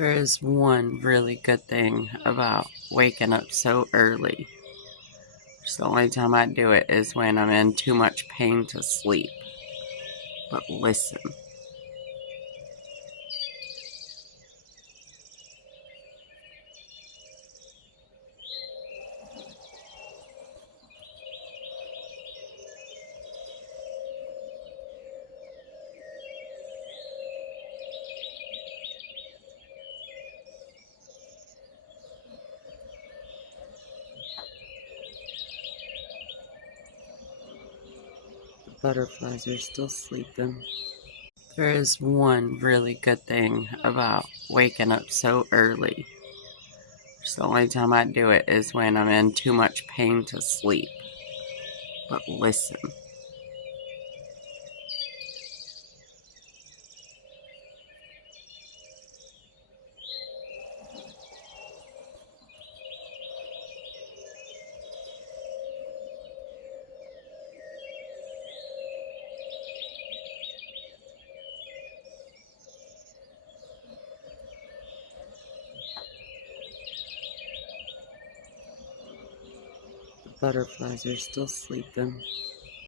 There is one really good thing about waking up so early. Just the only time I do it is when I'm in too much pain to sleep. But listen. The butterflies are still sleeping. There is one really good thing about waking up so early. Just the only time I do it is when I'm in too much pain to sleep. But listen. The butterflies are still sleeping.